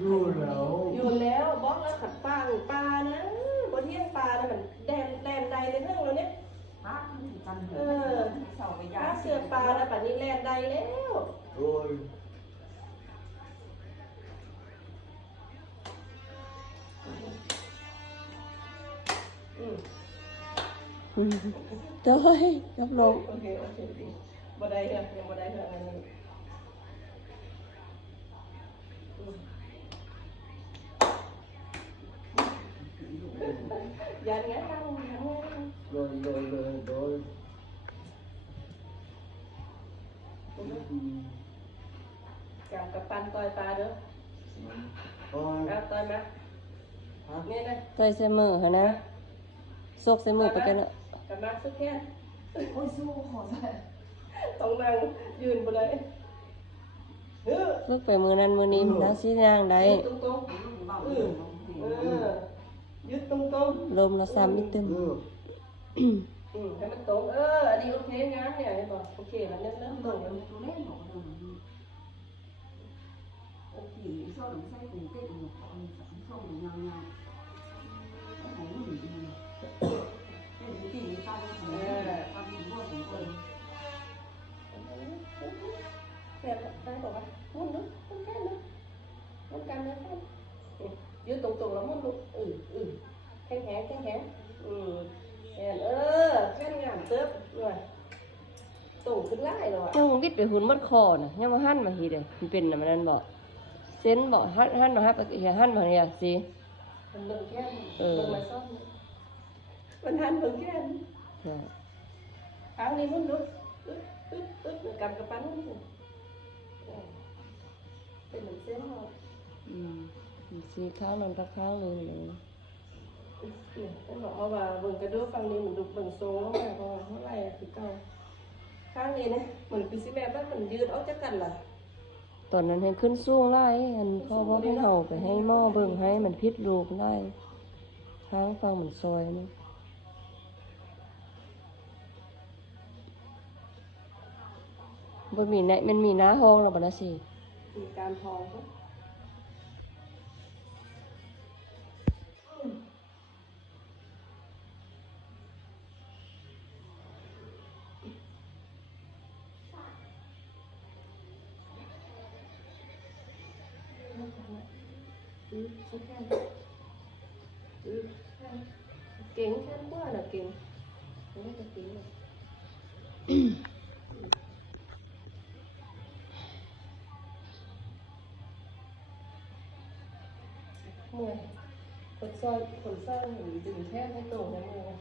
อยู่แล้วอยู่แล้วบล็อกแล้วขัดปลาปลานะบนเที่ยงปลานะมันแดนใดในเรื่องเราเนี่ยถ้าเสือปลานะป่านนี้แลนใดแล้วโอ้ยเด้ยยกลงโอเคดีบ่ได้เหรอยังบ่ได้เหรออันนี้ยันไงตั้งrồiกับกับปันต่อยปลาเด้อ thôi ต่อยมาเนี่ยนะ ใจใส่มือเหรอนะซกใส่มือไปกันเนาะ กับมาสุดแค่ โอ้ยสู้ขอใส่ ต้องนั่งยืนบ่ได้เออ ฝึกไปมือนั้นมือนี้มันทั้งสิย่างได้ ตรงยึดตรง ลมละ3มิตร ให้มันตรงอันนี้โอเคงานเนี่ยให้บอกโอเคแล้วเริ่มตรงแล้ว ตัวเล่นบอกว่าโอเคโซ่หลังไส้กุ้งเต้นหมดของโซ่หลังยาวๆแล้วของหนุ่มดีเต้นตีนี้ตาเป็นของตาเป็นพวกของคน แค่ได้บอกว่ามุนนึกมุนแค่นึกมุนกันนะแค่ยืดตรงแล้วมุนลุกแข็งแข็งแค่แค่งามเติบเลยตรงขึ้นไล่เลย ยังวิดไปหุ่นมัดคอน่ะยังมาหั่นมาทีเดียวมันเป็นน่ะมันนั่นบอกเส้นบอกหั่นมาไปหั่นมาเนี่ยสิ มันเบิ่งแค่เบิ่งมาซ่อมมันหันเบิ่งแค่ทางนี้มุนลุกกำกับปั้นเป็นเหมือนเส้นหอด สีข้าวนอนตะข้าวเลยเลย ต้องบอกว่าเบิ่งกระดูกฝั่งนี้เหมือนดูเบิ่งโซ่เข้ามาเพราะว่าเท่าไรคือเก่าข้างนี้นะเหมือนปีซิแม่บ้านมันยืดออกจากกันล่ะ ตอนนั้นให้ขึ้นสูงไล่อันพ่อว่าให้เห่าไปให้หม้อเบิ่งให้มันพิษลูกได้ข้างฟังเหมือนซอยนี่บนมีไหนมันมีน้าห้องเราบ่นะสิ มีการทองก็เก่งแค่ว่าน่ะเก่งไม่จะเก่งเลยเมื่อยคนซ่อนเห็นดึงแค่ไม่ตรงนะเมื่อย